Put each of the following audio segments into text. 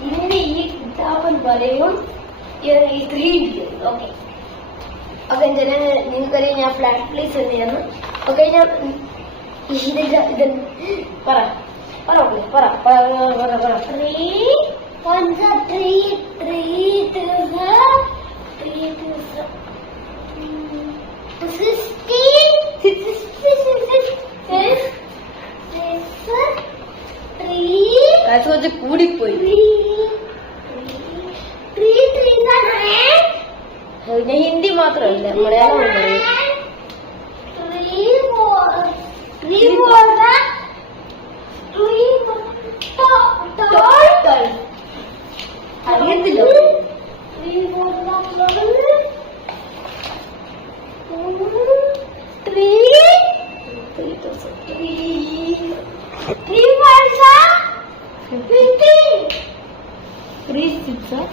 ഇങ്ങനെ ഈ കിതാബൻ പറയും ത്രീ ത്രീ ഓക്കെ ഓക്കെ എന്തിനാ നിങ്ങൾക്കറിയാം ഞാൻ ഫ്ലാറ്റ് പ്ലേസ് തന്നെയാണ് ഓക്കെ ഞാൻ ഇതിന്റെ ഇത് പറ. പറ പറ പറ പറ പറ three three three three sixteen three gas കൂടിപ്പോയി പിന്നെ ഹിന്ദി മാത്രമല്ല മലയാളം അറിയത്തില്ല 15. 3 6 are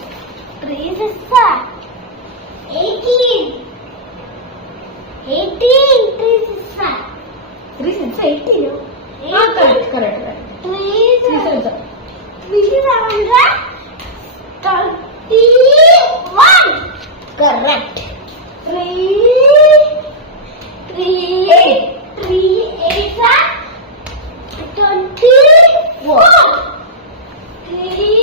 3 6 are 18. 18. 3 6 are 3 6 are 18. Ah, correct, correct, correct. 3 6 are 3 6 are 31. Correct. 3 3 8. 3 8 are 24. Video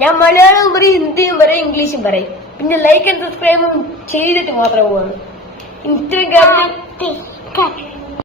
ഞാൻ മലയാളവും പറയും ഹിന്ദിയും പറയും ഇംഗ്ലീഷും പറയും. പിന്നെ ലൈക്ക് ആൻഡ് സബ്സ്ക്രൈബും ചെയ്തിട്ട് മാത്രമേ പോവാണ് 你这个四